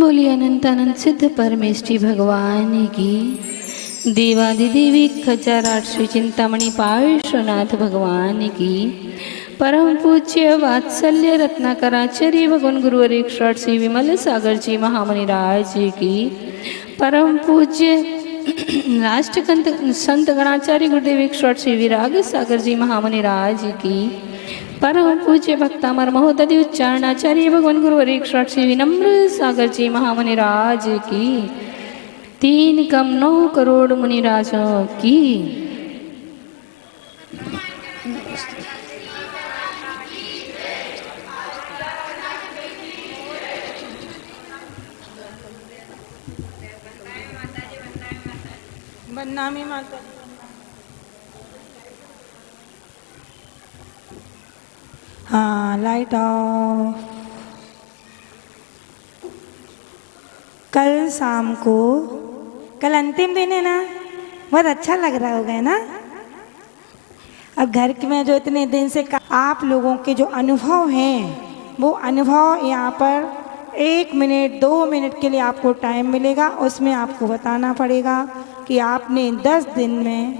बोलिए अनंत अनंत सिद्ध परमेष्टि भगवान की। देवादिदेवी खचार 8 चिंतामणि पार्श्वनाथ भगवान की। परम पूज्य वात्सल्य रत्नाकराचार्य भगवान गुरुवर 108 श्री विमल सागर जी महामुनि राज की। परम पूज्य राष्ट्रकंत संत गणाचार्य गुरुदेव 108 श्री विराग सागर जी महामुनि राज की। परम पूज्य भक्तामर महोदधि उच्चारणाचार्य भगवान गुरुवर 108 श्री विनम्र सागर जी महामुनि राज की। 3 कम 9 करोड़ मुनि राजों की। बन्नामी माता। हाँ, लाइट ऑफ। कल शाम को, कल अंतिम दिन है ना, बहुत अच्छा लग रहा होगा ना। अब घर में जो इतने दिन से आप लोगों के जो अनुभव हैं वो अनुभव यहाँ पर 1 मिनट 2 मिनट के लिए आपको टाइम मिलेगा। उसमें आपको बताना पड़ेगा कि आपने 10 दिन में,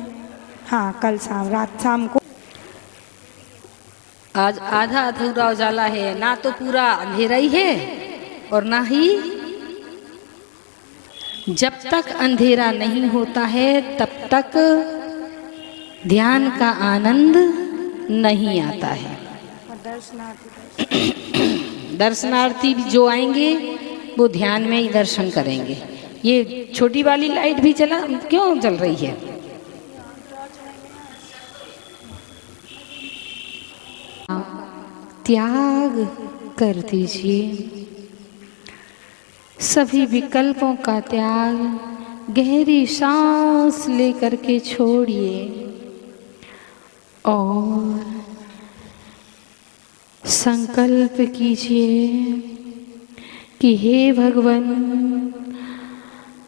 हाँ कल शाम रात शाम को, आज आधा अधूरा उजाला है, ना तो पूरा अंधेरा ही है और ना ही। जब तक अंधेरा नहीं होता है तब तक ध्यान का आनंद नहीं आता है। दर्शनार्थी भी जो आएंगे वो ध्यान में ही दर्शन करेंगे। ये छोटी वाली लाइट भी क्यों जल रही है? त्याग कर दीजिए, सभी विकल्पों का त्याग। गहरी सांस लेकर के छोड़िए और संकल्प कीजिए कि हे भगवान,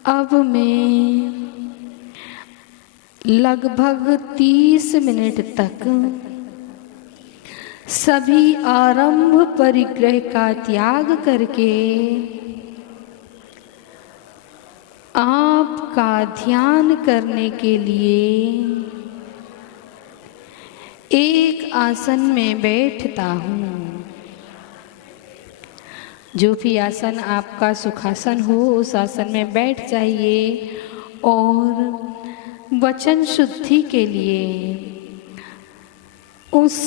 अब मैं लगभग 30 मिनट तक सभी आरंभ परिग्रह का त्याग करके आपका ध्यान करने के लिए एक आसन में बैठता हूँ। जो भी आसन आपका सुखासन हो उस आसन में बैठ जाइए और वचन शुद्धि के लिए उस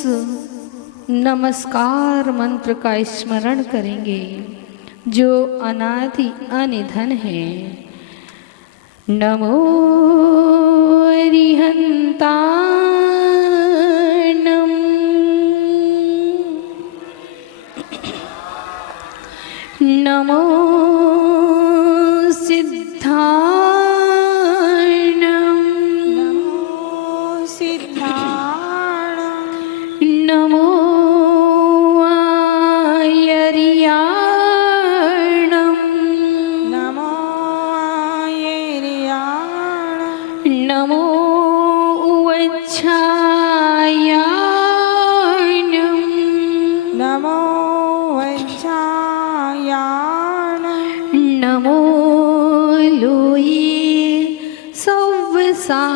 नमस्कार मंत्र का स्मरण करेंगे जो अनादि अनिधन है। नमो अरिहंताणं, नमो सिद्धाणं, नमो सिद्धाणं, नमो आयर्याणं, नमो आयर्याणं, नमो वज्झायाणं, नमो वज्झायाणं, नमो लोये सव्वसाहुणं।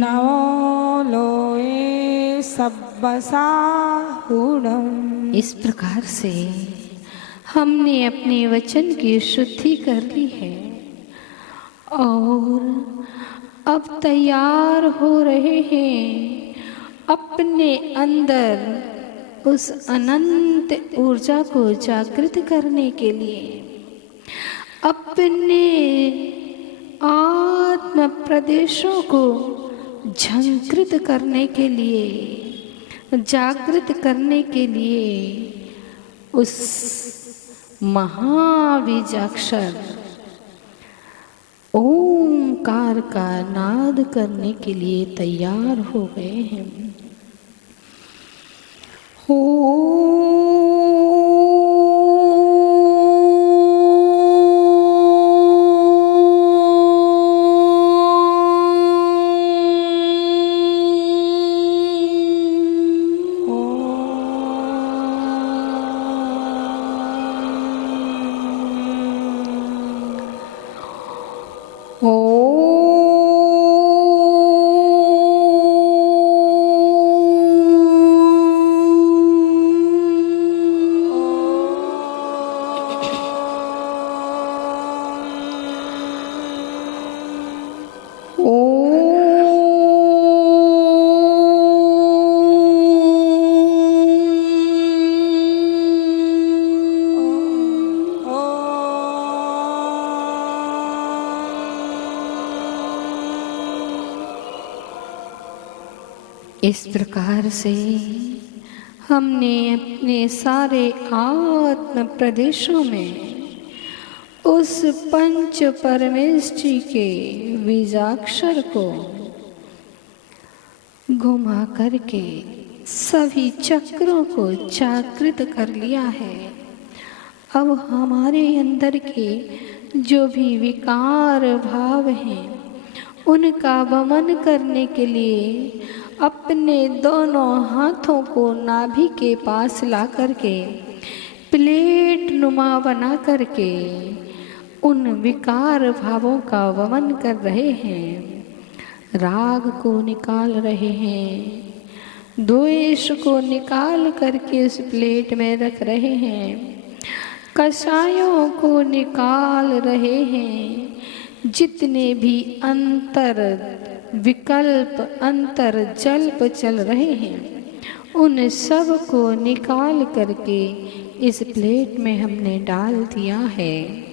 नमो लोये सब्बसाहुणं। इस प्रकार से हमने अपने वचन की शुद्धि कर ली है और अब तैयार हो रहे हैं अपने अंदर उस अनंत ऊर्जा को जागृत करने के लिए, अपने आत्म प्रदेशों को झंकृत करने के लिए, जागृत करने के लिए उस महाबीजाक्षर ओंकार का नाद करने के लिए तैयार हो गए हैं। इस प्रकार से हमने अपने सारे आत्म प्रदेशों में उस पंच परमेष्टि के बीजाक्षर को घुमा करके सभी चक्रों को जागृत कर लिया है। अब हमारे अंदर के जो भी विकार भाव हैं उनका वमन करने के लिए अपने दोनों हाथों को नाभि के पास ला करके प्लेट नुमा बना करके उन विकार भावों का वमन कर रहे हैं। राग को निकाल रहे हैं, द्वेष को निकाल करके उस प्लेट में रख रहे हैं, कषायों को निकाल रहे हैं। जितने भी अंतर विकल्प अंतर जल्प चल रहे हैं उन सब को निकाल करके इस प्लेट में हमने डाल दिया है।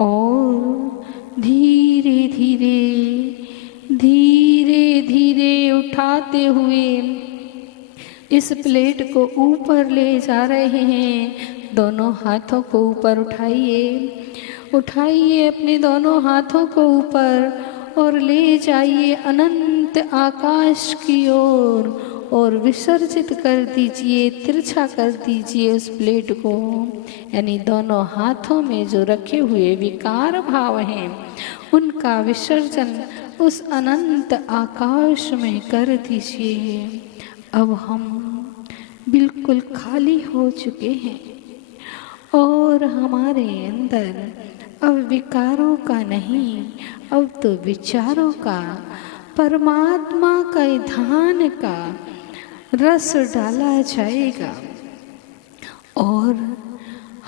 और धीरे धीरे धीरे धीरे उठाते हुए इस प्लेट को ऊपर ले जा रहे हैं। दोनों हाथों को ऊपर उठाइए, उठाइए अपने दोनों हाथों को ऊपर और ले जाइए अनंत आकाश की ओर और विसर्जित कर दीजिए, तिरछा कर दीजिए उस प्लेट को। यानी दोनों हाथों में जो रखे हुए विकार भाव हैं उनका विसर्जन उस अनंत आकाश में कर दीजिए। अब हम बिल्कुल खाली हो चुके हैं और हमारे अंदर अब विकारों का नहीं, अब तो विचारों का, परमात्मा का ध्यान का रस डाला जाएगा। और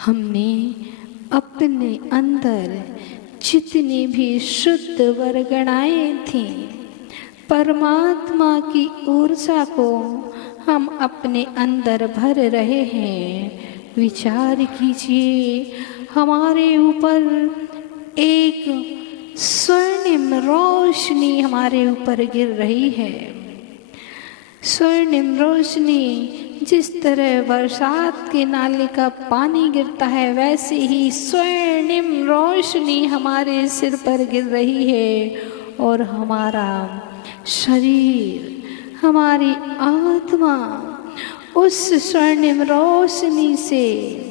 हमने अपने अंदर जितनी भी शुद्ध वर्गणाएं थी परमात्मा की ऊर्जा को हम अपने अंदर भर रहे हैं। विचार कीजिए, हमारे ऊपर एक स्वर्णिम रोशनी हमारे ऊपर गिर रही है। स्वर्णिम रोशनी जिस तरह बरसात के नाले का पानी गिरता है वैसे ही स्वर्णिम रोशनी हमारे सिर पर गिर रही है। और हमारा शरीर, हमारी आत्मा उस स्वर्णिम रोशनी से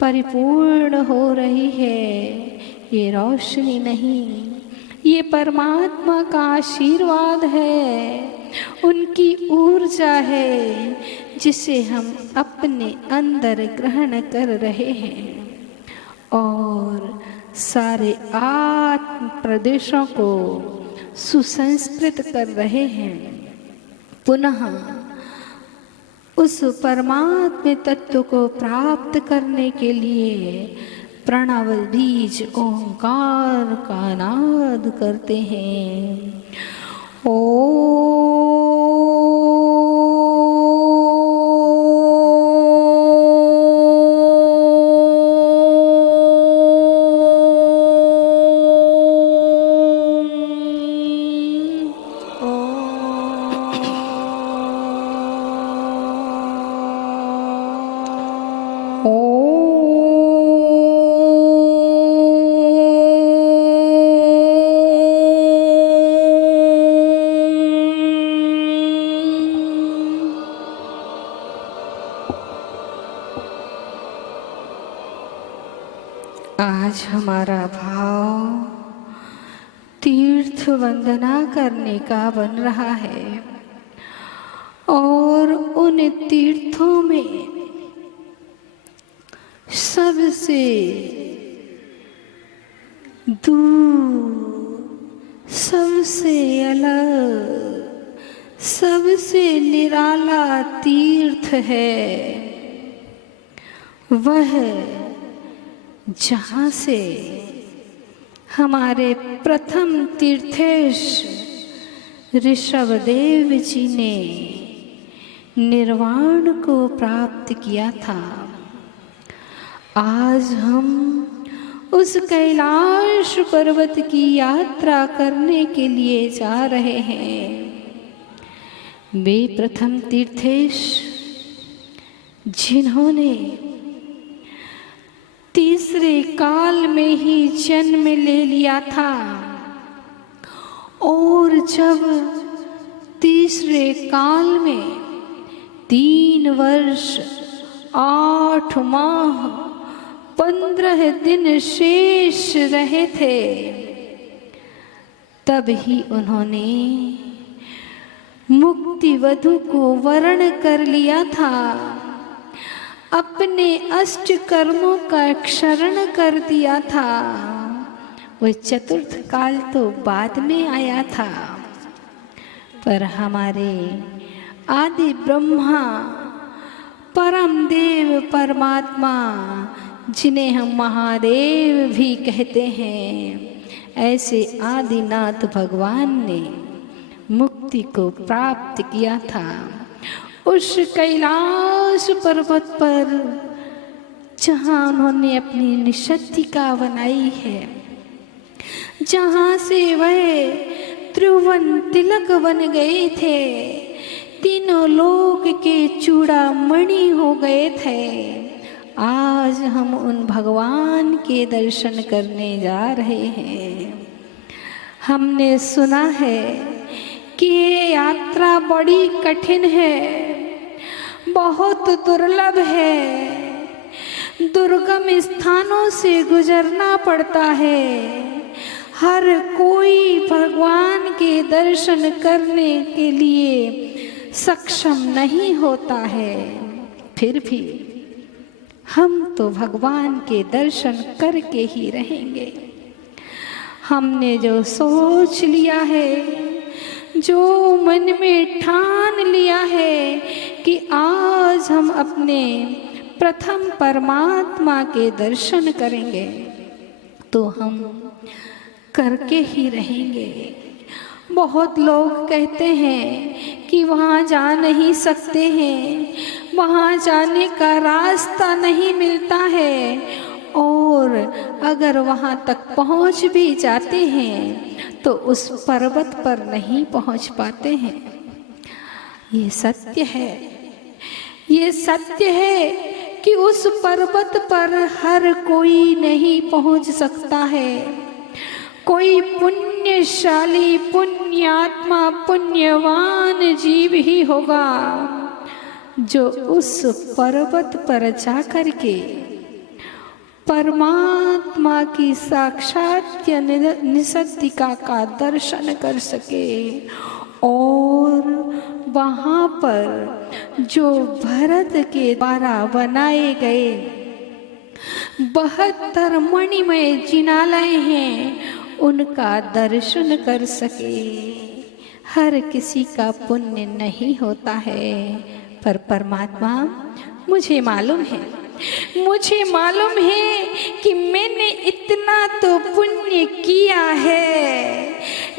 परिपूर्ण हो रही है। ये रोशनी नहीं, ये परमात्मा का आशीर्वाद है, उनकी ऊर्जा है जिसे हम अपने अंदर ग्रहण कर रहे हैं और सारे आत्म प्रदेशों को सुसंस्कृत कर रहे हैं। पुनः उस परमात्म तत्व को प्राप्त करने के लिए प्रणव बीज ओंकार का नाद करते हैं। आज हमारा भाव तीर्थ वंदना करने का बन रहा है और उन तीर्थों में सबसे दूर, सबसे अलग, सबसे निराला तीर्थ है वह जहाँ से हमारे प्रथम तीर्थेश ऋषभदेव जी ने निर्वाण को प्राप्त किया था। आज हम उस कैलाश पर्वत की यात्रा करने के लिए जा रहे हैं। वे प्रथम तीर्थेश जिन्होंने तीसरे काल में ही जन्म ले लिया था और जब तीसरे काल में 3 वर्ष 8 माह 15 दिन शेष रहे थे, तब ही उन्होंने मुक्ति वधु को वर्ण कर लिया था, अपने अष्ट कर्मों का क्षरण कर दिया था। वह चतुर्थ काल तो बाद में आया था, पर हमारे आदि ब्रह्मा परम देव परमात्मा, जिन्हें हम महादेव भी कहते हैं, ऐसे आदिनाथ भगवान ने मुक्ति को प्राप्त किया था उस कैलाश पर्वत पर, जहाँ उन्होंने अपनी निषद्दिका बनाई है, जहाँ से वह त्रिभुवन तिलक बन गए थे, तीनों लोक के चूड़ामणि हो गए थे। आज हम उन भगवान के दर्शन करने जा रहे हैं। हमने सुना है कि ये यात्रा बड़ी कठिन है, बहुत दुर्लभ है, दुर्गम स्थानों से गुजरना पड़ता है। हर कोई भगवान के दर्शन करने के लिए सक्षम नहीं होता है, फिर भी हम तो भगवान के दर्शन करके ही रहेंगे। हमने जो सोच लिया है, जो मन में ठान लिया है कि आज हम अपने प्रथम परमात्मा के दर्शन करेंगे, तो हम करके ही रहेंगे। बहुत लोग कहते हैं कि वहाँ जा नहीं सकते हैं, वहाँ जाने का रास्ता नहीं मिलता है, और अगर वहाँ तक पहुँच भी जाते हैं तो उस पर्वत पर नहीं पहुँच पाते हैं। ये सत्य है, ये सत्य है कि उस पर्वत पर हर कोई नहीं पहुँच सकता है। कोई पुण्यशाली, पुण्यात्मा, पुण्यवान जीव ही होगा जो उस पर्वत पर जाकर के परमात्मा की साक्षात निसद्दिका का दर्शन कर सके, और वहाँ पर जो भरत के द्वारा बनाए गए 72 मणिमय जिनालय हैं, उनका दर्शन कर सके। हर किसी का पुण्य नहीं होता है, पर परमात्मा, मुझे मालूम है कि मैंने इतना तो पुण्य किया है,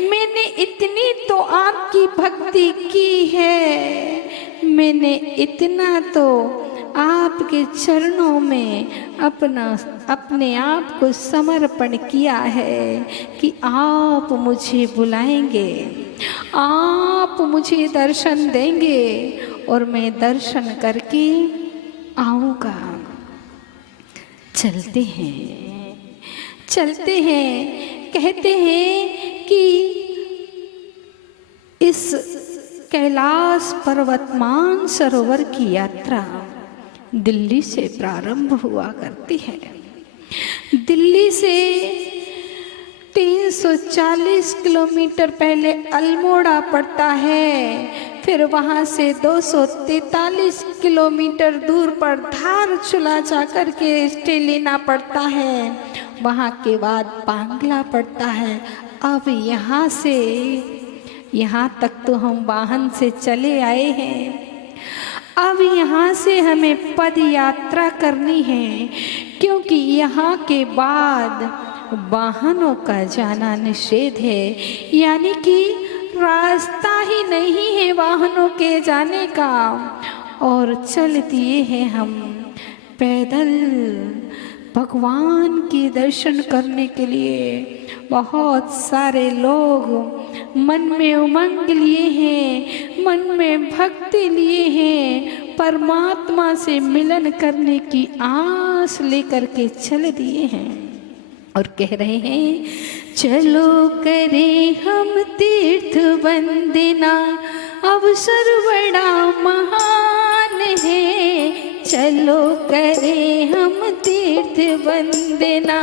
मैंने इतनी तो आपकी भक्ति की है, मैंने इतना तो आपके चरणों में अपने आप को समर्पण किया है कि आप मुझे बुलाएंगे, आप मुझे दर्शन देंगे और मैं दर्शन करके आऊँगा। चलते हैं, कहते हैं कि इस कैलाश पर्वतमान सरोवर की यात्रा दिल्ली से प्रारंभ हुआ करती है। दिल्ली से 340 किलोमीटर पहले अल्मोड़ा पड़ता है, फिर वहाँ से 243 किलोमीटर दूर पर धारचूला जाकर के स्टे लेना पड़ता है, वहाँ के बाद बांग्ला पड़ता है। अब यहाँ से यहाँ तक तो हम वाहन से चले आए हैं, अब यहाँ से हमें पद यात्रा करनी है, क्योंकि यहाँ के बाद वाहनों का जाना निषेध है, यानी कि रास्ता ही नहीं है वाहनों के जाने का। और चल दिए हैं हम पैदल भगवान के दर्शन करने के लिए। बहुत सारे लोग मन में उमंग लिए हैं, मन में भक्ति लिए हैं, परमात्मा से मिलन करने की आस लेकर के चल दिए हैं और कह रहे हैं चलो करें हम तीर्थ वंदना, अवसर बड़ा महान है। चलो करें हम तीर्थ वंदना,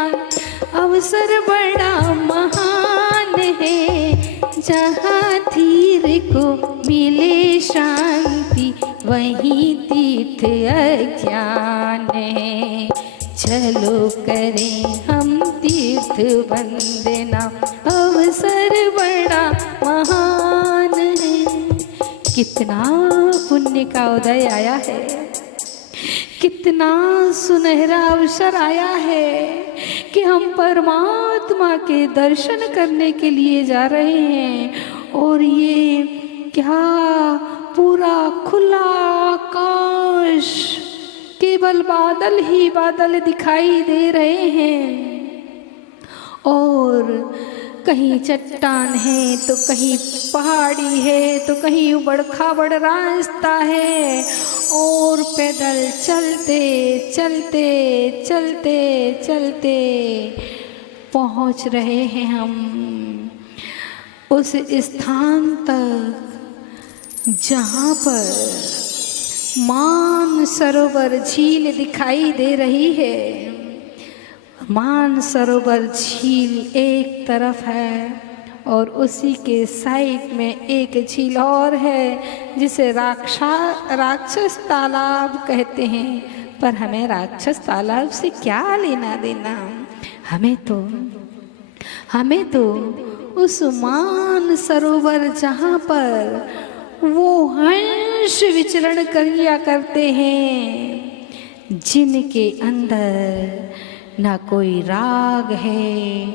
अवसर बड़ा महान है। जहाँ धीर को मिले शांति, वहीं तीर्थ अज्ञान है। चलो करें हम तीर्थ वंदना, अवसर बड़ा महान है। कितना पुण्य का उदय आया है, कितना सुनहरा अवसर आया है कि हम परमात्मा के दर्शन करने के लिए जा रहे हैं। और ये क्या पूरा खुला आकाश, केवल बादल ही बादल दिखाई दे रहे हैं और कहीं चट्टान है तो कहीं पहाड़ी है तो कहीं उबड़ खाबड़ रास्ता है और पैदल चलते चलते चलते चलते पहुंच रहे हैं हम उस स्थान तक जहाँ पर मानसरोवर झील दिखाई दे रही है। मानसरोवर झील एक तरफ है और उसी के साइड में एक झील और है जिसे राक्षस तालाब कहते हैं। पर हमें राक्षस तालाब से क्या लेना देना, हमें तो उस मानसरोवर जहाँ पर वो हंस विचरण किया करते हैं, जिनके अंदर ना कोई राग है,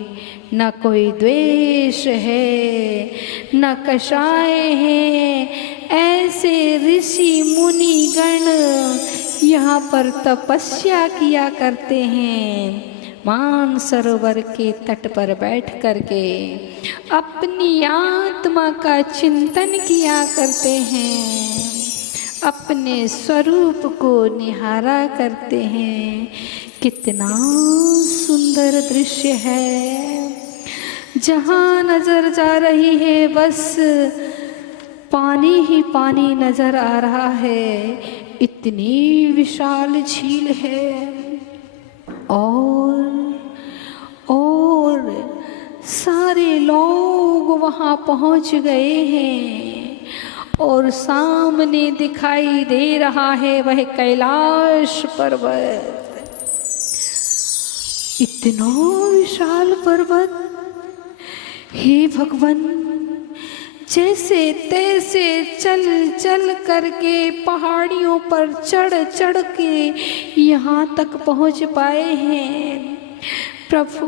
ना कोई द्वेष है, ना कषाय है, ऐसे ऋषि मुनि गण यहाँ पर तपस्या किया करते हैं। मानसरोवर के तट पर बैठ करके अपनी आत्मा का चिंतन किया करते हैं, अपने स्वरूप को निहारा करते हैं। कितना सुंदर दृश्य है, जहाँ नजर जा रही है बस पानी ही पानी नजर आ रहा है। इतनी विशाल झील है और सारे लोग वहाँ पहुँच गए हैं और सामने दिखाई दे रहा है वह कैलाश पर्वत। इतना विशाल पर्वत, हे भगवान, जैसे तैसे चल चल करके पहाड़ियों पर चढ़ चढ़ के यहाँ तक पहुँच पाए हैं प्रभु।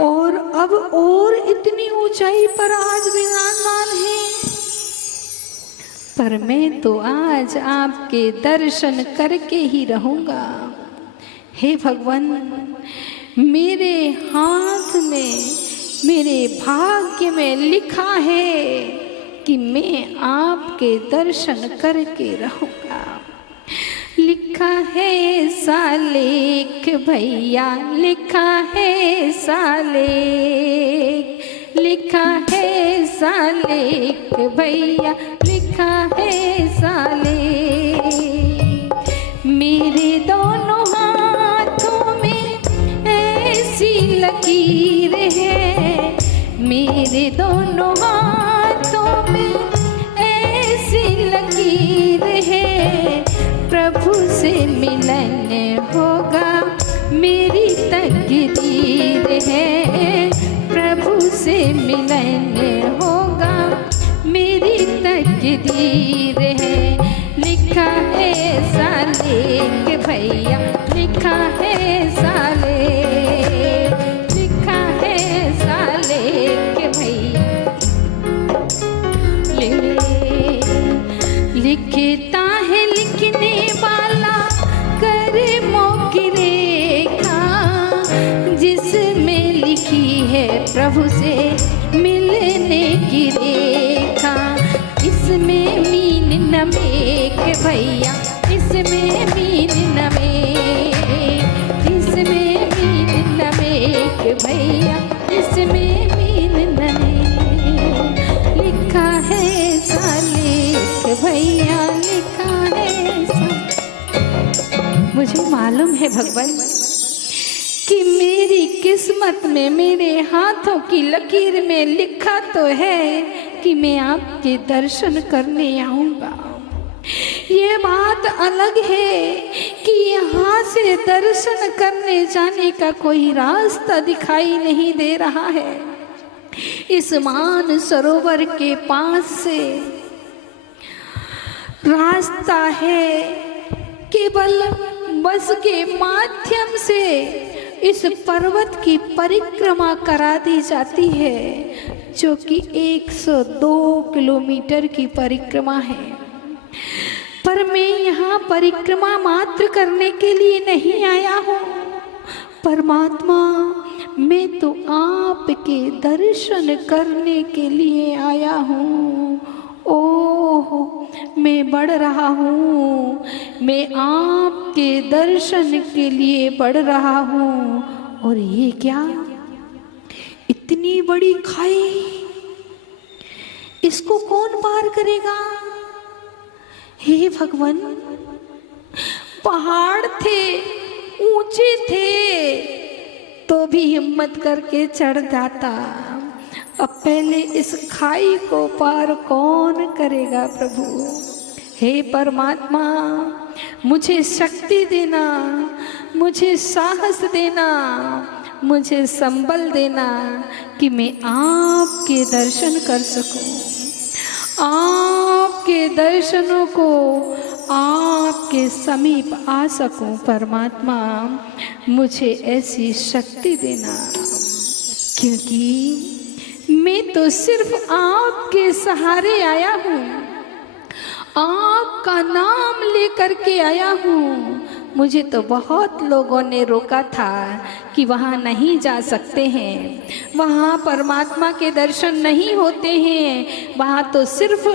और अब और इतनी ऊंचाई पर आज विराजमान है, पर मैं तो आज आपके दर्शन करके ही रहूँगा। हे भगवान, मेरे हाथ में, मेरे भाग्य में लिखा है कि मैं आपके दर्शन करके रहूँगा। लिखा है सालेख भैया, लिखा है सालेख, लिखा है सालेख भैया, लिखा है सालेख। मेरे दोनों हाथों में ऐसी लकीर है, मेरे दोनों हाथों में ऐसी लकीर है। प्रभु से मिलन होगा मेरी तकदीर है, प्रभु से मिलन होगा मेरी तकदीर है। लिखा है सालेख भैया, लिखा है सालेख, लिखा है सालेख भैया। लिखता है लिखने वाला कर्मों की रेखा, जिसमें है प्रभु से मिलने की रेखा। इसमें मीन न मेक भैया, इसमें मीन न मेक, इसमें मीन न मेक भैया, इसमें मीन न मेक। लिखा है सा लेख भैया, लिखा है सा। मुझे मालूम है भगवान कि मेरी किस्मत में, मेरे हाथों की लकीर में लिखा तो है कि मैं आपके दर्शन करने आऊंगा। ये बात अलग है कि यहाँ से दर्शन करने जाने का कोई रास्ता दिखाई नहीं दे रहा है। इस मान सरोवर के पास से रास्ता है, केवल बस के माध्यम से इस पर्वत की परिक्रमा करा दी जाती है, जो कि 102 किलोमीटर की परिक्रमा है। पर मैं यहाँ परिक्रमा मात्र करने के लिए नहीं आया हूँ परमात्मा, मैं तो आपके दर्शन करने के लिए आया हूँ। ओह, मैं बढ़ रहा हूँ, मैं आपके दर्शन के लिए बढ़ रहा हूँ। और ये क्या, इतनी बड़ी खाई, इसको कौन पार करेगा? हे भगवान, पहाड़ थे, ऊंचे थे, तो भी हिम्मत करके चढ़ जाता। अब पहले इस खाई को पार कौन करेगा प्रभु? हे परमात्मा, मुझे शक्ति देना, मुझे साहस देना, मुझे संबल देना कि मैं आपके दर्शन कर सकूं, आपके दर्शनों को, आपके समीप आ सकूं। परमात्मा, मुझे ऐसी शक्ति देना, क्योंकि मैं तो सिर्फ आपके सहारे आया हूँ, आपका नाम लेकर के आया हूँ। मुझे तो बहुत लोगों ने रोका था कि वहाँ नहीं जा सकते हैं, वहाँ परमात्मा के दर्शन नहीं होते हैं, वहाँ तो सिर्फ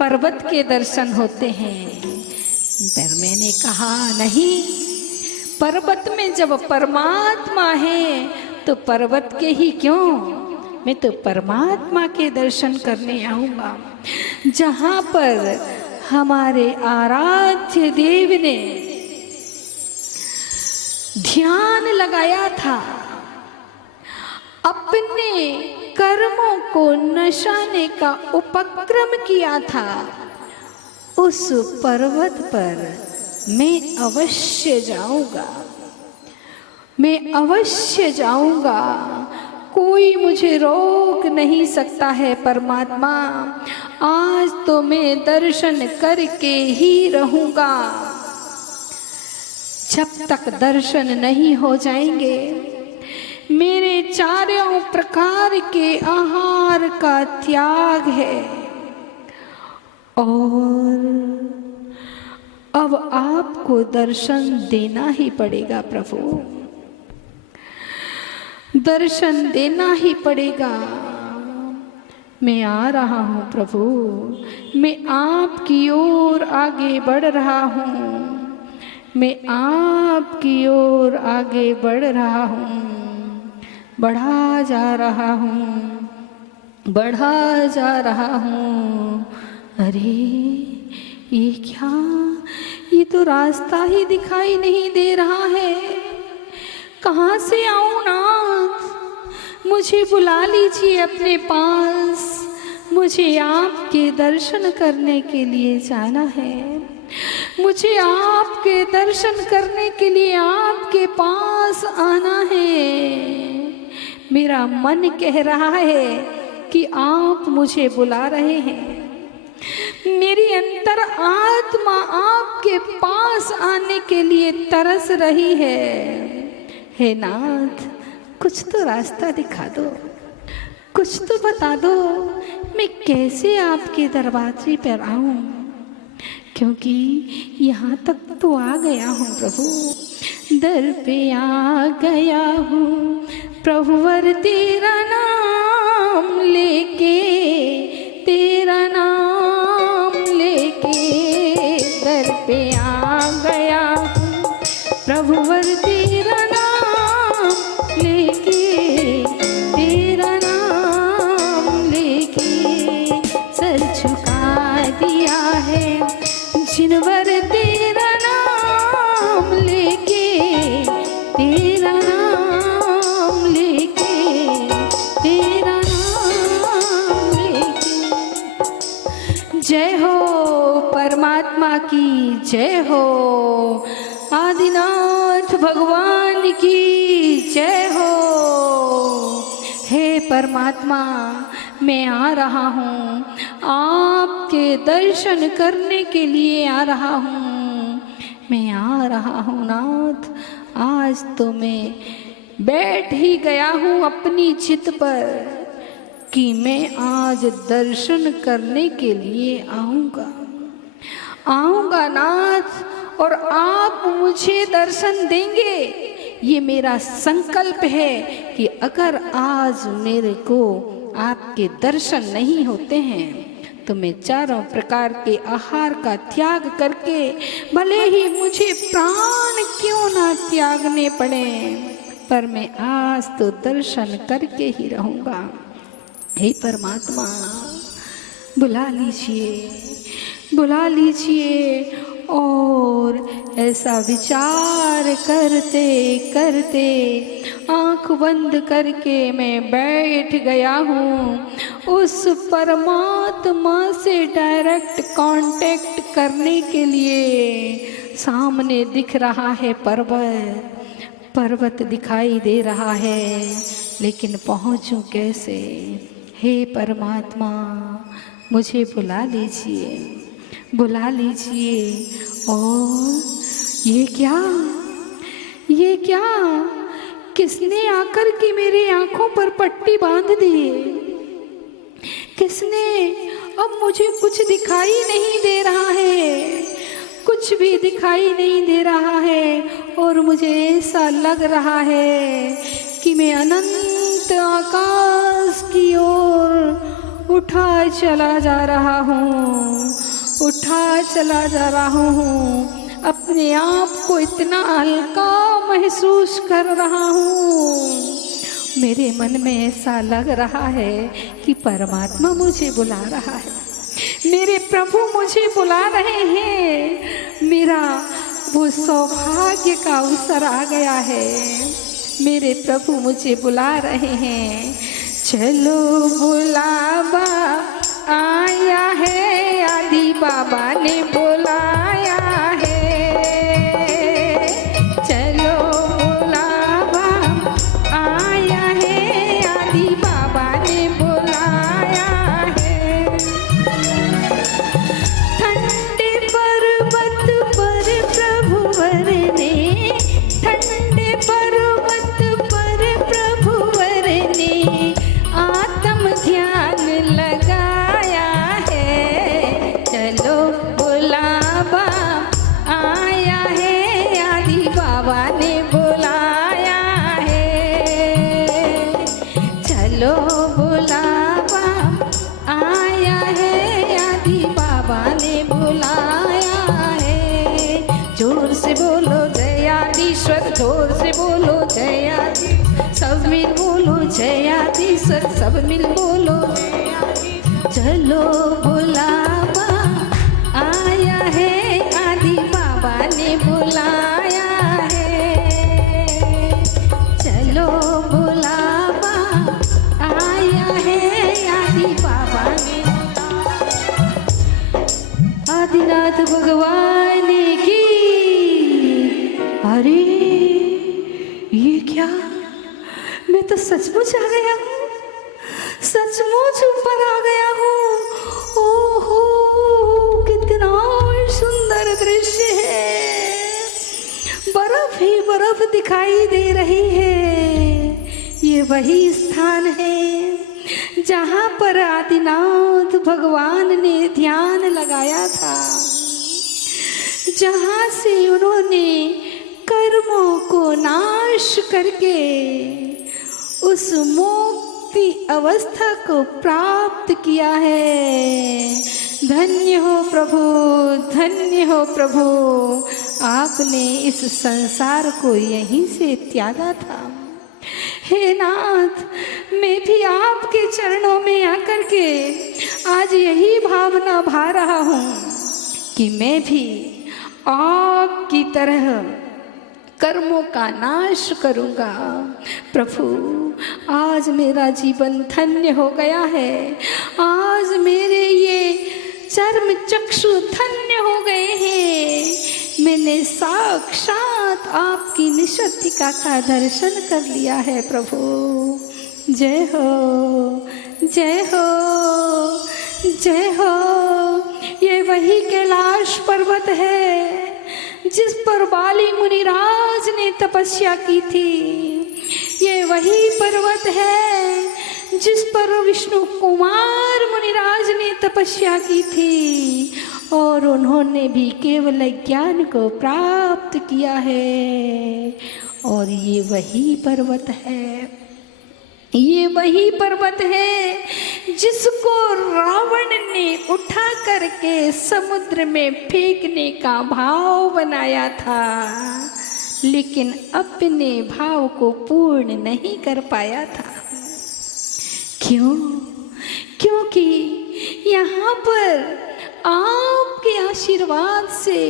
पर्वत के दर्शन होते हैं। पर मैंने कहा नहीं, पर्वत में जब परमात्मा है तो पर्वत के ही क्यों, मैं तो परमात्मा के दर्शन करने आऊँगा, जहाँ पर हमारे आराध्य देव ने ध्यान लगाया था, अपने कर्मों को नशाने का उपक्रम किया था। उस पर्वत पर मैं अवश्य जाऊंगा, मैं अवश्य जाऊंगा, कोई मुझे रोक नहीं सकता है। परमात्मा, आज तो मैं दर्शन करके ही रहूंगा। जब तक दर्शन नहीं हो जाएंगे, मेरे चारों प्रकार के आहार का त्याग है। और अब आपको दर्शन देना ही पड़ेगा प्रभु, दर्शन देना ही पड़ेगा। मैं आ रहा हूँ प्रभु, मैं आपकी ओर आगे बढ़ रहा हूँ, मैं आपकी ओर आगे बढ़ रहा हूँ, बढ़ा जा रहा हूँ, बढ़ा जा रहा हूँ। अरे ये क्या, ये तो रास्ता ही दिखाई नहीं दे रहा है। कहाँ से आऊँ नाथ, मुझे बुला लीजिए अपने पास, मुझे आपके दर्शन करने के लिए जाना है, मुझे आपके दर्शन करने के लिए आपके पास आना है। मेरा मन कह रहा है कि आप मुझे बुला रहे हैं, मेरी अंतर आत्मा आपके पास आने के लिए तरस रही है। हे नाथ, कुछ तो रास्ता दिखा दो, कुछ तो बता दो, मैं कैसे आपके दरवाजे पर आऊं, क्योंकि यहाँ तक तो आ गया हूँ प्रभु, दर पे आ गया हूँ, प्रभुवर तेरा नाम लेके, तेरा नाम लेके दर पे आ गया हूँ। प्रभुवर तेरा नाम लेके, तेरा नाम लेके सर झुका दिया है। जिनवर तेरा नाम लेके, तेरा नाम लेके, तेरा नाम लेके। जय हो परमात्मा की जय हो, आदिनाथ भगवान की जय हो। हे परमात्मा, मैं आ रहा हूँ, आपके दर्शन करने के लिए आ रहा हूँ। मैं आ रहा हूँ नाथ, आज तो मैं बैठ ही गया हूँ अपनी चित पर कि मैं आज दर्शन करने के लिए आऊँगा, आऊँगा नाथ, और आप मुझे दर्शन देंगे। ये मेरा संकल्प है कि अगर आज मेरे को आपके दर्शन नहीं होते हैं तो मैं चारों प्रकार के आहार का त्याग करके, भले ही मुझे प्राण क्यों ना त्यागने पड़े, पर मैं आज तो दर्शन करके ही रहूँगा। हे परमात्मा, बुला लीजिए, बुला लीजिए। और ऐसा विचार करते करते आँख बंद करके मैं बैठ गया हूँ उस परमात्मा से डायरेक्ट कांटेक्ट करने के लिए। सामने दिख रहा है पर्वत, पर्वत दिखाई दे रहा है, लेकिन पहुँचूं कैसे? हे परमात्मा, मुझे बुला लीजिए, बुला लीजिए। और ये क्या, ये क्या? किसने आकर के मेरी आंखों पर पट्टी बांध दी? किसने? अब मुझे कुछ दिखाई नहीं दे रहा है, कुछ भी दिखाई नहीं दे रहा है, और मुझे ऐसा लग रहा है कि मैं अनंत आकाश की ओर उठा चला जा रहा हूँ, उठा चला जा रहा हूँ। अपने आप को इतना हल्का महसूस कर रहा हूँ। मेरे मन में ऐसा लग रहा है कि परमात्मा मुझे बुला रहा है, मेरे प्रभु मुझे बुला रहे हैं। मेरा वो सौभाग्य का अवसर आ गया है, मेरे प्रभु मुझे बुला रहे हैं। चलो बुलावा आया है, आदि बाबा ने बुलाया है। चलो बुलावा आया है, आदि बाबा ने बुलाया है। ठंडे पर्वत पर प्रभुवर ने, ठंडे पर्वत पर प्रभुवर ने आत्म ध्यान लगाया है। चलो बुलावा आया है, आदि बाबा ने बुलाया है। चलो बुलावा आया है, आदि बाबा ने बुलाया है। जोर से बोलो जयाधीश्वर, जोर से बोलो जयाधीश्वर, सब मिल बोलो जयाधीश्वर, सब मिल बोलो। चलो बुलावा आया है, आदि बाबा ने बुलाया है। चलो बुलावा आया है, आदि बाबा ने। आदिनाथ भगवान की। अरे ये क्या, मैं तो सचमुच आ गया हूँ, सचमुच ऊपर आ गया हूँ। ओहो, कितना सुंदर दृश्य है, बर्फ ही बर्फ दिखाई दे रही है। ये वही स्थान है जहाँ पर आदिनाथ भगवान ने ध्यान लगाया था, जहाँ से उन्होंने कर्मों को नाश करके उस मुक्ति अवस्था को प्राप्त किया है। धन्य हो प्रभु, धन्य हो प्रभु, आपने इस संसार को यहीं से त्यागा था। हे नाथ, मैं भी आपके चरणों में आकर के आज यही भावना भा रहा हूँ कि मैं भी आपकी तरह कर्मों का नाश करूँगा। प्रभु, आज मेरा जीवन धन्य हो गया है। आज मेरे ये चर्म चक्षु धन्य हो गए हैं। मैंने साक्षात आपकी निश्चतिका का दर्शन कर लिया है। प्रभु, जय हो, जय हो, जय हो। ये वही कैलाश पर्वत है जिस पर बाली मुनिराज ने तपस्या की थी। ये वही पर्वत है जिस पर विष्णु कुमार मुनिराज ने तपस्या की थी और उन्होंने भी केवल ज्ञान को प्राप्त किया है। और ये वही पर्वत है, ये वही पर्वत है जिसको रावण ने उठा करके समुद्र में फेंकने का भाव बनाया था, लेकिन अपने भाव को पूर्ण नहीं कर पाया था। क्यों? क्योंकि यहाँ पर आपके आशीर्वाद से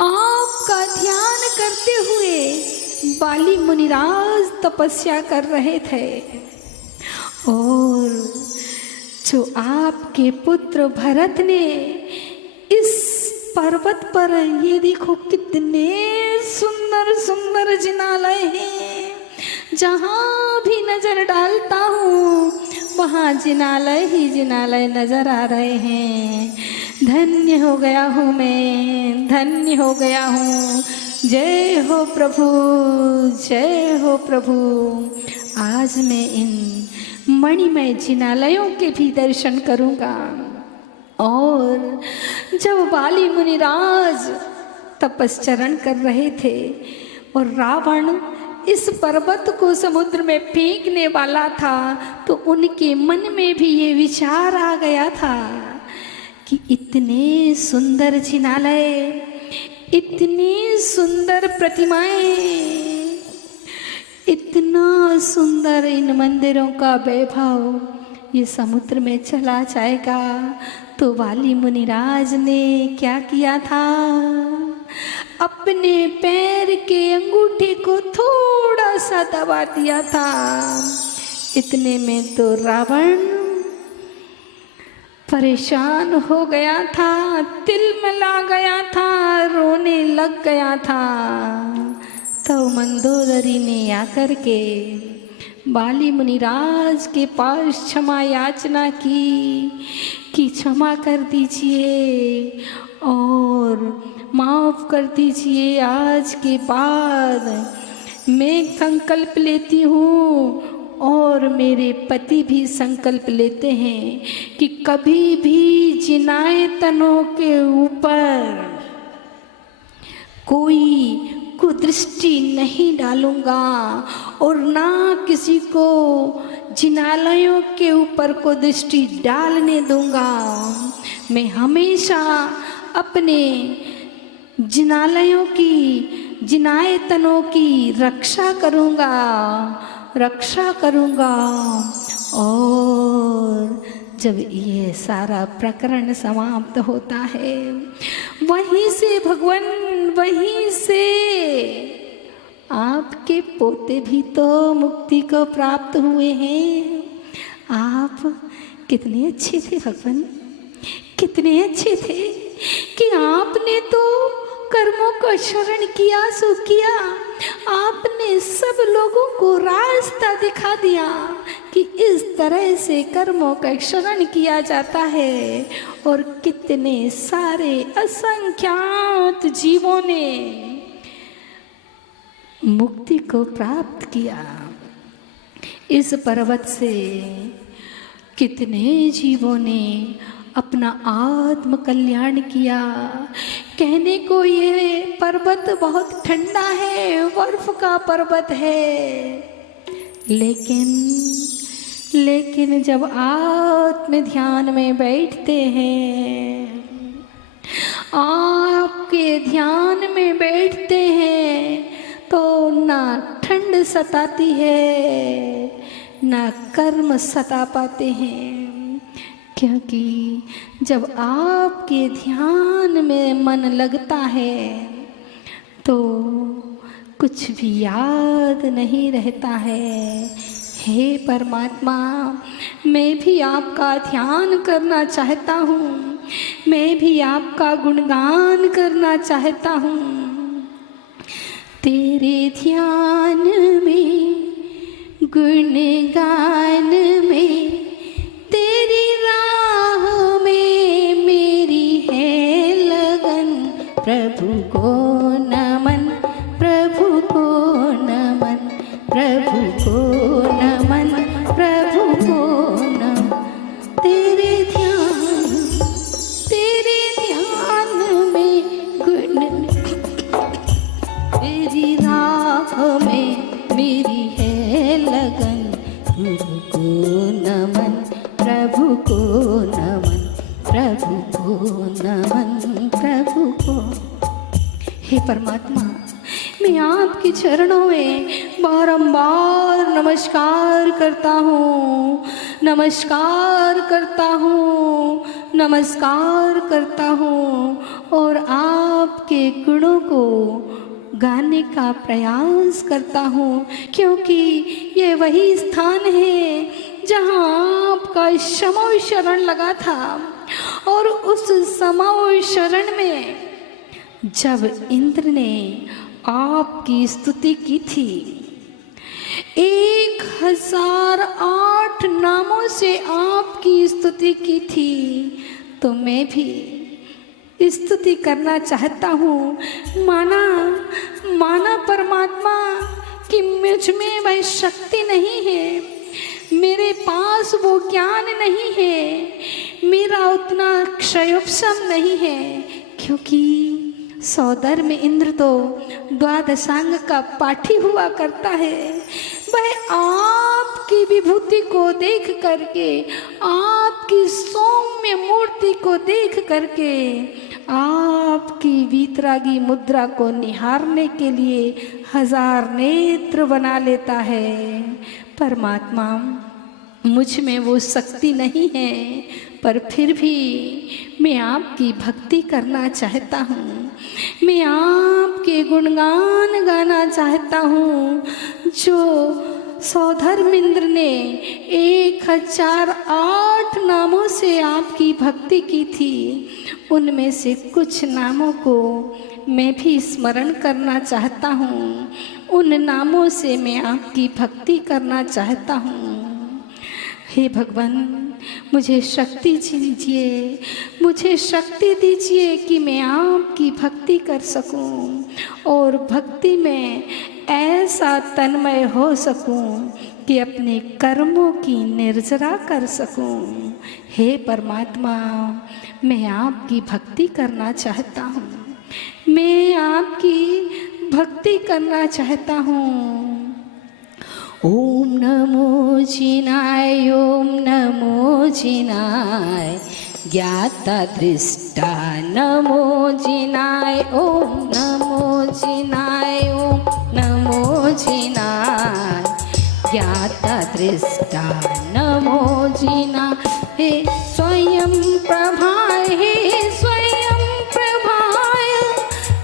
आपका ध्यान करते हुए बाली मुनिराज तपस्या कर रहे थे और जो आपके पुत्र भरत ने इस पर्वत पर, ये देखो कितने सुंदर सुंदर जिनालय हैं। जहाँ भी नजर डालता हूँ वहाँ जिनालय ही जिनालय नजर आ रहे हैं। धन्य हो गया हूँ मैं, धन्य हो गया हूँ। जय हो प्रभु, जय हो प्रभु। आज मैं इन मणिमय जिनालयों के भी दर्शन करूँगा। और जब बाली मुनिराज तपश्चरण कर रहे थे और रावण इस पर्वत को समुद्र में फेंकने वाला था, तो उनके मन में भी ये विचार आ गया था कि इतने सुंदर जिनालय, इतनी सुंदर प्रतिमाएं, इतना सुंदर इन मंदिरों का वैभव ये समुद्र में चला जाएगा। तो बाली मुनिराज ने क्या किया था? अपने पैर के अंगूठे को थोड़ा सा दबा दिया था। इतने में तो रावण परेशान हो गया था, तिलमिला गया था, रोने लग गया था। तो मंदोदरी ने आकर के बाली मुनिराज के पास क्षमा याचना की कि क्षमा कर दीजिए और माफ़ कर दीजिए। आज के बाद मैं संकल्प लेती हूँ और मेरे पति भी संकल्प लेते हैं कि कभी भी जिनायतनों के ऊपर कोई कुदृष्टि नहीं डालूंगा और ना किसी को जिनालयों के ऊपर को दृष्टि डालने दूंगा। मैं हमेशा अपने जिनालयों की, जिनायतनों की रक्षा करूंगा, रक्षा करूंगा। और जब ये सारा प्रकरण समाप्त होता है, वहीं से भगवान, वहीं से आपके पोते भी तो मुक्ति को प्राप्त हुए हैं। आप कितने अच्छे थे भगवान, कितने अच्छे थे कि आपने तो कर्मों का शरण किया सो किया। आपने सब लोगों को रास्ता दिखा दिया कि इस तरह से कर्मों का शरण किया जाता है। और कितने सारे असंख्यात जीवों ने मुक्ति को प्राप्त किया इस पर्वत से। कितने जीवों ने अपना आत्म कल्याण किया। कहने को ये पर्वत बहुत ठंडा है, बर्फ का पर्वत है, लेकिन जब आत्म ध्यान में बैठते हैं, आपके ध्यान में बैठते हैं, तो ना ठंड सताती है, ना कर्म सता पाते हैं, क्योंकि जब आपके ध्यान में मन लगता है तो कुछ भी याद नहीं रहता है। हे परमात्मा, मैं भी आपका ध्यान करना चाहता हूँ, मैं भी आपका गुणगान करना चाहता हूँ। तेरे ध्यान में, गुणगान में, तेरी राह में मेरी है लगन। प्रभु को नमन, प्रभु को नमन, प्रभु को नमन, प्रभु को नमन। तेरे ध्यान में गुण, तेरी राह में मेरी है लगन। प्रभु को नमन, प्रभु को नमन, प्रभु को नमन, प्रभु को। हे परमात्मा, मैं आपके चरणों में बारंबार नमस्कार करता हूँ, नमस्कार करता हूँ, नमस्कार करता हूँ, और आपके गुणों को गाने का प्रयास करता हूँ, क्योंकि ये वही स्थान है जहाँ आपका समो शरण लगा था। और उस समो शरण में जब इंद्र ने आपकी स्तुति की थी, 1008 नामों से आपकी स्तुति की थी, तो मैं भी स्तुति करना चाहता हूँ। माना परमात्मा कि मुझ में वह शक्ति नहीं है, मेरे पास वो ज्ञान नहीं है, मेरा उतना क्षयोपशम नहीं है, क्योंकि सौदर में इंद्र तो द्वादशांग का पाठी हुआ करता है। वह आपकी विभूति को देख करके, आपकी सौम्य मूर्ति को देख करके, आपकी वीतरागी मुद्रा को निहारने के लिए 1000 नेत्र बना लेता है। परमात्मा, मुझ में वो शक्ति नहीं है, पर फिर भी मैं आपकी भक्ति करना चाहता हूँ, मैं आपके गुणगान गाना चाहता हूँ। जो सौधर्मेंद्र ने 1008 नामों से आपकी भक्ति की थी, उनमें से कुछ नामों को मैं भी स्मरण करना चाहता हूँ, उन नामों से मैं आपकी भक्ति करना चाहता हूँ। हे भगवान, मुझे शक्ति दीजिए, मुझे शक्ति दीजिए कि मैं आपकी भक्ति कर सकूं और भक्ति में ऐसा तन्मय हो सकूं कि अपने कर्मों की निर्जरा कर सकूं। हे परमात्मा, मैं आपकी भक्ति करना चाहता हूँ, मैं आपकी भक्ति करना चाहता हूँ। ओम नमो जिनाय, ओम नमो जिनाय, ज्ञाता दृष्टा नमो जिनाय, ओम नमो जिनाय, ओम नमो जिनाय, ज्ञाता दृष्टा नमो जिनाय। हे स्वयं प्रभाय, हे स्वयं प्रभाय,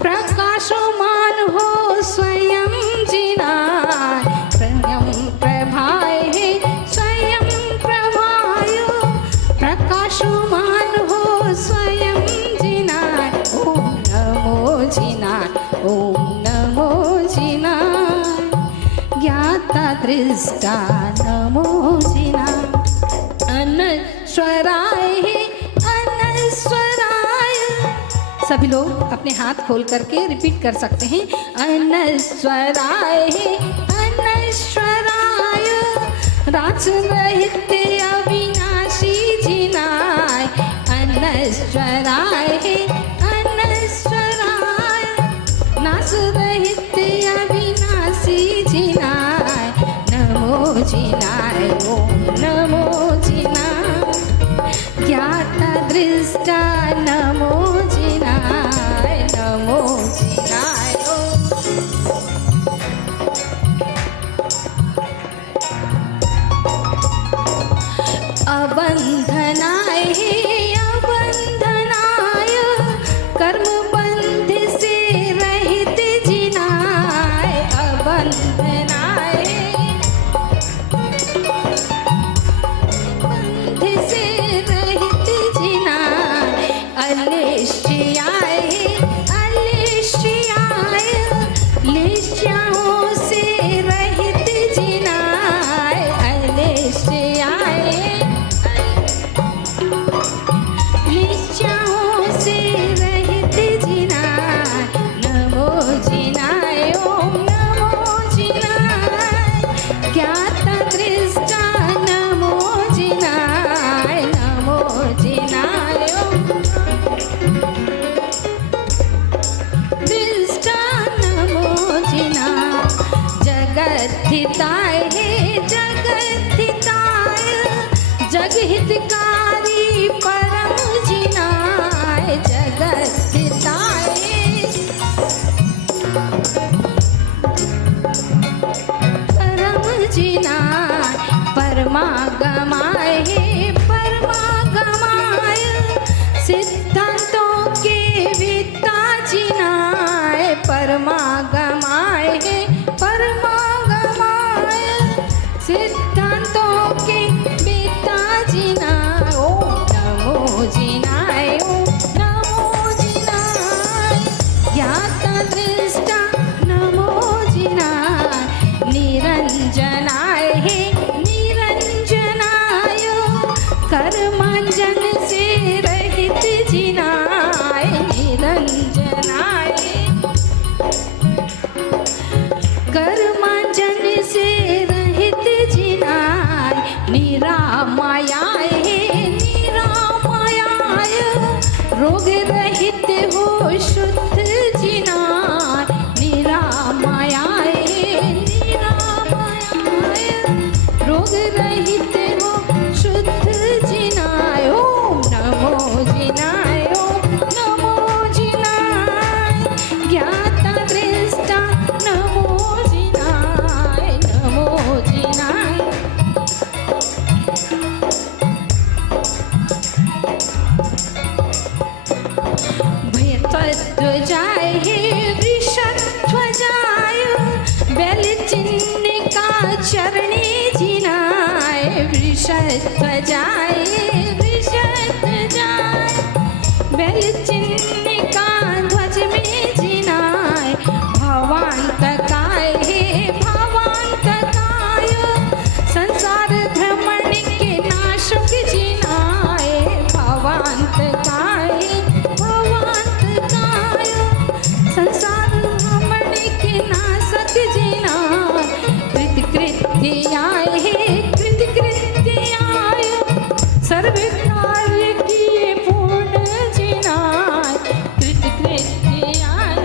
प्रकाशमान हो स्वयं जिनाय, स्वयं प्रभाय, हे स्वयं प्रभाय, प्रकाशमान हो स्वयं जिनाय। ओम नमो जिनाय, ओम नमो जिनाय, ज्ञाता दृष्टा नमो जिनाय। अनश्वराय, हे अनश्वराय, सभी लोग अपने हाथ खोल करके रिपीट कर सकते हैं। अनश्वराय, हे अनश्वराय, राज रहित अविनाशी जिनाय। अनश्वराय, हे अनश्वराय, नाश रहित अविनाशी जिनाय। नमो जिनाय अबंधनाय अबंधनाय कर्म बंध से रहित जिनाय अबंधनाय बंध से रहित जिनाय अलिष्याय अलिष्याय लिष्याओं से रहित जिनाय अलिष्याय लिष्याओं से रहित जिनाय नमो जिनाय ओम नमो जिनाय ज्ञाता दृष्टा नमो जिनाय ओम दृष्टा नमो जिनाय जगद्धिताय हे जगद्धिताय जगहितकारी परम जिनाय जगद्धिताय परम जिनाय परमागमाय हे परमागमाय सिद्धांतों के विद्ता जिनाय परमागमाय हे परमागमाय सिद्धांतों के विद्ता जिनाय ओम नमो जिनाय ओम नमो जिनाय ज्ञाता दृष्टा नमो जिनाय निरंजनाय हे निरंजनाय कर्मांजन से रहित जिनाय निरंजनाय कर्मांजन से रहित जिनाय निरामयाय हे निरामयाय रोग रहित हो शुद्ध जिनाय निरामयाय हे निरामयाय रोग रहित हो शुद्ध जिनाय ओम नमो जिनाय ओम नमो जिनाय ज्ञाता दृष्टा नमो जिनाय भयध्वजाय हे वृषध्वजाय बैल चिन्ह का चरणी जिनाय वृषध्वजाय वृषध्वजाय बैल चिन्ह का ध्वज में जिनाय भवांतकाय हे भवांतकाय संसार भ्रमण के नाशक जिनाय भवांतकाय भवांतकाय संसार भ्रमण के नाशक जिनाय कृतकृत्याय हे कृतकृत्याय सर्व कार्य किए पूर्ण जिनाय कृतकृत्याय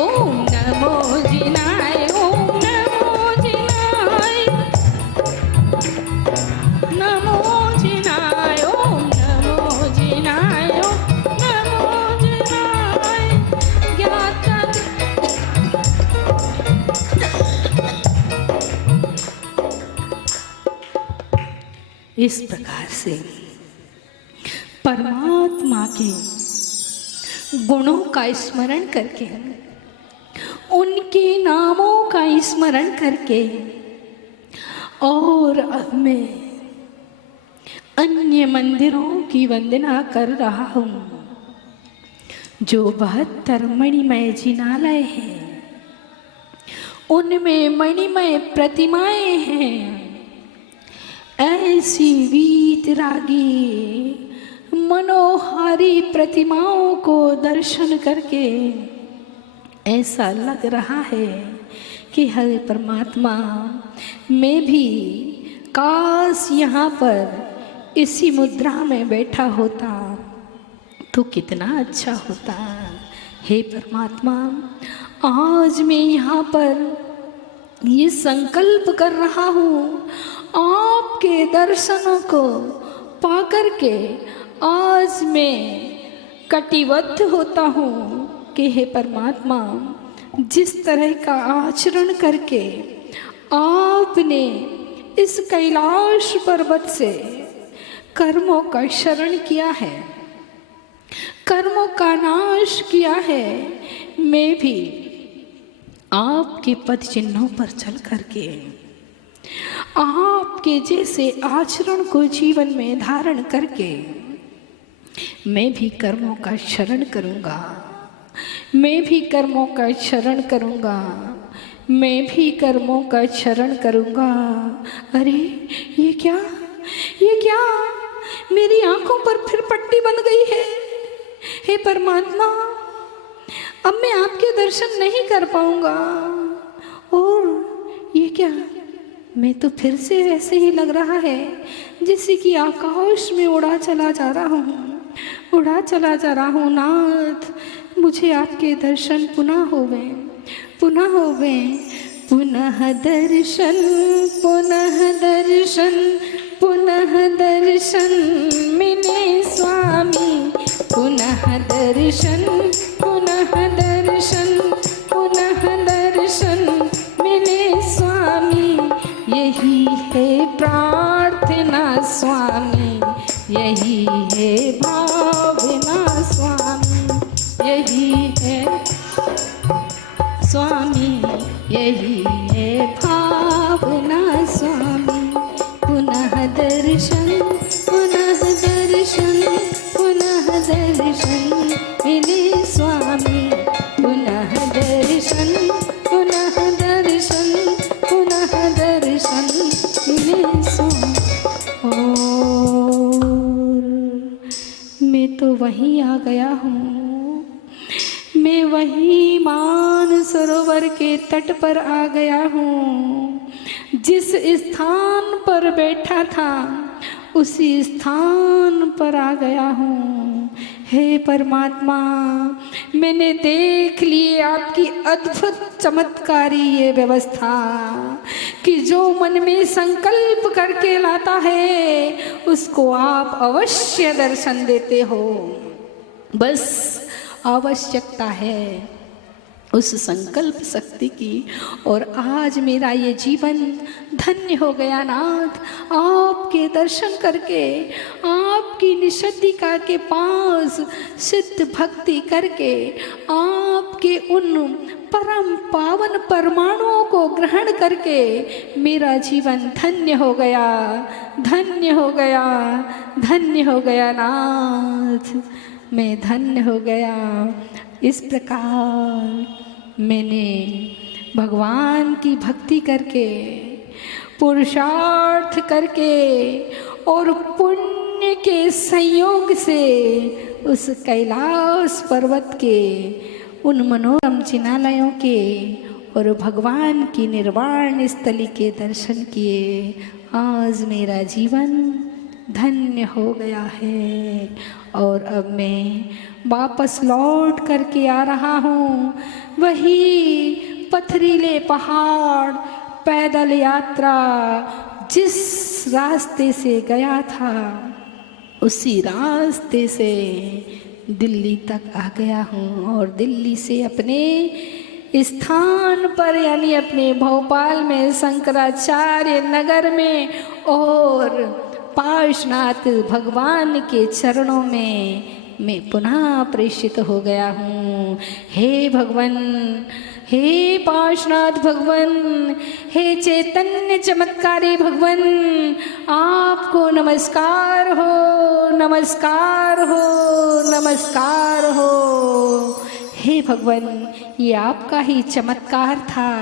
ओम नमो जिनाय ओम नमो जिनाय नमो जिनाय ओम नमो जिनाय ओम नमो जिनाय ज्ञाता इस प्रकार से परमात्मा के गुणों का स्मरण करके उनके नामों का स्मरण करके और अब मैं अन्य मंदिरों की वंदना कर रहा हूँ जो 72 मणिमय जिनालय हैं उनमें मणिमय प्रतिमाएं हैं। ऐसी वीतरागी मनोहारी प्रतिमाओं को दर्शन करके ऐसा लग रहा है कि हर परमात्मा मैं भी काश यहाँ पर इसी मुद्रा में बैठा होता तो कितना अच्छा होता। हे परमात्मा, आज मैं यहाँ पर ये संकल्प कर रहा हूँ आपके दर्शनों को पा करके आज मैं कटिबद्ध होता हूँ कि हे परमात्मा, जिस तरह का आचरण करके आपने इस कैलाश पर्वत से कर्मों का शरण किया है, कर्मों का नाश किया है, मैं भी आपके पद चिन्हों पर चल करके आपके जैसे आचरण को जीवन में धारण करके मैं भी कर्मों का शरण करूँगा, मैं भी कर्मों का शरण करूँगा, मैं भी कर्मों का शरण करूँगा। अरे ये क्या, ये क्या, मेरी आंखों पर फिर पट्टी बन गई है। हे परमात्मा, अब मैं आपके दर्शन नहीं कर पाऊँगा। और ये क्या, मैं तो फिर से वैसे ही लग रहा है जैसे कि आकाश में उड़ा चला जा रहा हूँ, उड़ा चला जा रहा हूँ। नाथ, मुझे आपके दर्शन पुनः होवे, पुनः होवे, पुनः दर्शन, पुनः दर्शन, पुनः दर्शन मिले स्वामी, पुनः दर्शन, पुनः दर्शन, पुनः दर्शन मिले स्वामी। यही है प्रार्थना स्वामी, यही है भावना स्वामी, यही है स्वामी, यही है भावना स्वामी। पुनः दर्शन, पुनः दर्शन, पुनः दर्शन मिले स्वामी, पुनः दर्शन, पुनः दर्शन, पुनः दर्शन मिले स्वामी। और मैं तो वहीं आ गया हूँ, मैं वहीं मान सरोवर के तट पर आ गया हूँ। जिस स्थान पर बैठा था उसी स्थान पर आ गया हूँ। हे परमात्मा, मैंने देख लिए आपकी अद्भुत चमत्कारी ये व्यवस्था कि जो मन में संकल्प करके लाता है उसको आप अवश्य दर्शन देते हो। बस आवश्यकता है उस संकल्प शक्ति की। और आज मेरा ये जीवन धन्य हो गया नाथ, आपके दर्शन करके, आपकी निषद्दिका के पास सिद्ध भक्ति करके, आपके उन परम पावन परमाणुओं को ग्रहण करके मेरा जीवन धन्य हो गया, धन्य हो गया, धन्य हो गया नाथ, मैं धन्य हो गया। इस प्रकार मैंने भगवान की भक्ति करके, पुरुषार्थ करके और पुण्य के संयोग से उस कैलाश पर्वत के उन मनोरम चिनालयों के और भगवान की निर्वाण स्थली के दर्शन किए। आज मेरा जीवन धन्य हो गया है और अब मैं वापस लौट करके आ रहा हूँ वही पथरीले पहाड़, पैदल यात्रा जिस रास्ते से गया था उसी रास्ते से दिल्ली तक आ गया हूँ। और दिल्ली से अपने स्थान पर यानी अपने भोपाल में शंकराचार्य नगर में और पार्श्वनाथ भगवान के चरणों में मैं पुनः प्रेषित हो गया हूँ। हे भगवान, हे पार्श्वनाथ भगवान, हे चैतन्य चमत्कारी भगवान, आपको नमस्कार हो, नमस्कार हो, नमस्कार हो। हे भगवान, ये आपका ही चमत्कार था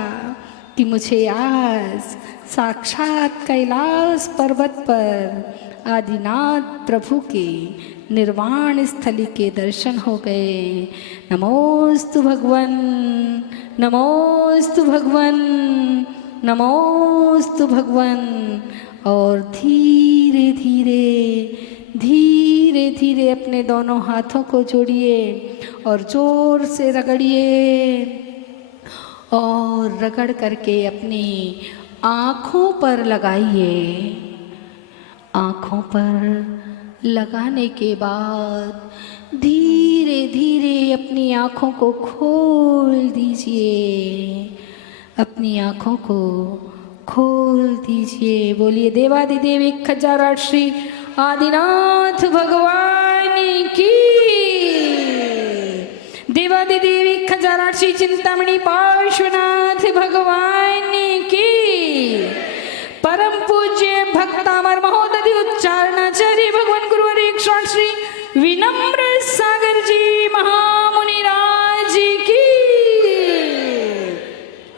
कि मुझे आज साक्षात कैलाश पर्वत पर आदिनाथ प्रभु के निर्वाण स्थली के दर्शन हो गए। नमोस्तु भगवन, नमोस्तु भगवन, नमोस्तु भगवन। और धीरे धीरे धीरे धीरे अपने दोनों हाथों को जोड़िए और जोर से रगड़िए और रगड़ करके अपनी आँखों पर लगाइए, आँखों पर लगाने के बाद धीरे धीरे अपनी आँखों को खोल दीजिए, अपनी आँखों को खोल दीजिए। बोलिए देवादिदेव 1008 श्री आदिनाथ भगवान की, देवादिदेव 1008 श्री चिंतामणि पार्श्वनाथ भगवान की, परम पूज्य भक्तामर महोदधि उच्चारणाचार्य भगवान गुरुवर 108 श्री विनम्र सागर जी महामुनि राज की,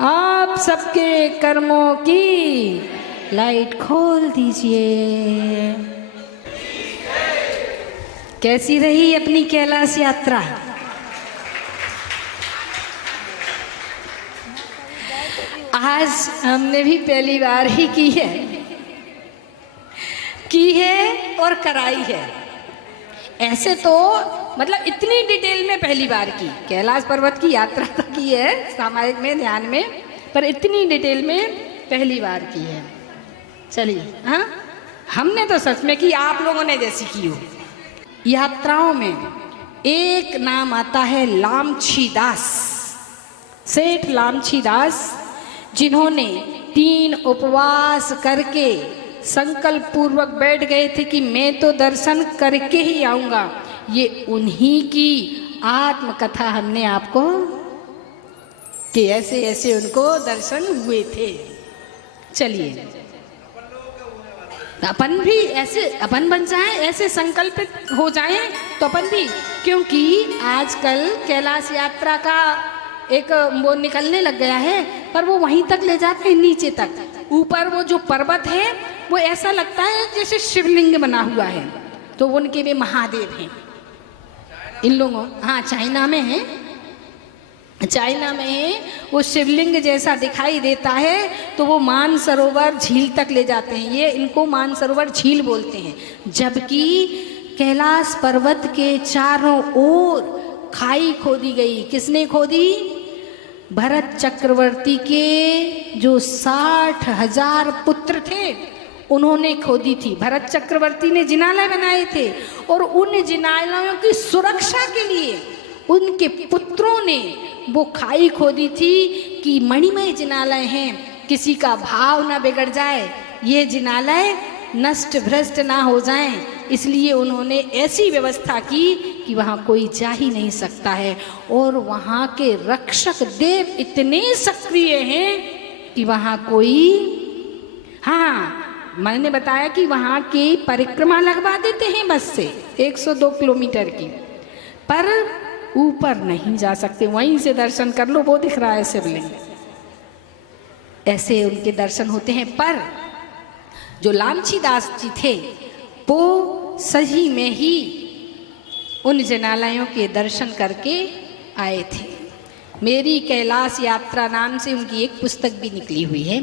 आप सबके कर्मों की लाइट खोल दीजिए। कैसी रही अपनी कैलाश यात्रा? आज हमने भी पहली बार ही की है और कराई है। ऐसे तो मतलब इतनी डिटेल में पहली बार की, कैलाश पर्वत की यात्रा तो की है सामायिक में ध्यान में, पर इतनी डिटेल में पहली बार की है। चलिए, हाँ, हमने तो सच में की, आप लोगों ने जैसी की हो। यात्राओं में एक नाम आता है लामछी दास, सेठ लामछी दास, जिन्होंने 3 उपवास करके संकल्प पूर्वक बैठ गए थे कि मैं तो दर्शन करके ही आऊँगा। ये उन्हीं की आत्मकथा हमने आपको, कि ऐसे ऐसे उनको दर्शन हुए थे। चलिए, अपन भी ऐसे अपन बन जाएं, ऐसे संकल्पित हो जाएं तो अपन भी, क्योंकि आजकल कैलाश यात्रा का एक वो निकलने लग गया है, पर वो वहीं तक ले जाते हैं, नीचे तक। ऊपर वो जो पर्वत है वो ऐसा लगता है जैसे शिवलिंग बना हुआ है, तो उनके वे महादेव हैं इन लोगों। हाँ, चाइना में है, चाइना में है, वो शिवलिंग जैसा दिखाई देता है, तो वो मानसरोवर झील तक ले जाते हैं। ये इनको मानसरोवर झील बोलते हैं। जबकि कैलाश पर्वत के चारों ओर खाई खोदी गई। किसने खोदी? भरत चक्रवर्ती के जो 60,000 पुत्र थे उन्होंने खोदी थी। भरत चक्रवर्ती ने जिनालय बनाए थे, और उन जिनालयों की सुरक्षा के लिए उनके पुत्रों ने वो खाई खोदी थी कि मणिमय जिनालय हैं, किसी का भाव ना बिगड़ जाए, ये जिनालय नष्ट भ्रष्ट ना हो जाएं, इसलिए उन्होंने ऐसी व्यवस्था की कि वहाँ कोई जा ही नहीं सकता है। और वहाँ के रक्षक देव इतने सक्रिय हैं कि वहाँ कोई, हाँ, मैंने बताया कि वहाँ की परिक्रमा लगवा देते हैं बस से 102 किलोमीटर की, पर ऊपर नहीं जा सकते, वहीं से दर्शन कर लो, वो दिख रहा है शिवलिंग, ऐसे उनके दर्शन होते हैं। पर जो लामछी दास जी थे वो सही में ही उन जनालयों के दर्शन करके आए थे। मेरी कैलाश यात्रा नाम से उनकी एक पुस्तक भी निकली हुई है।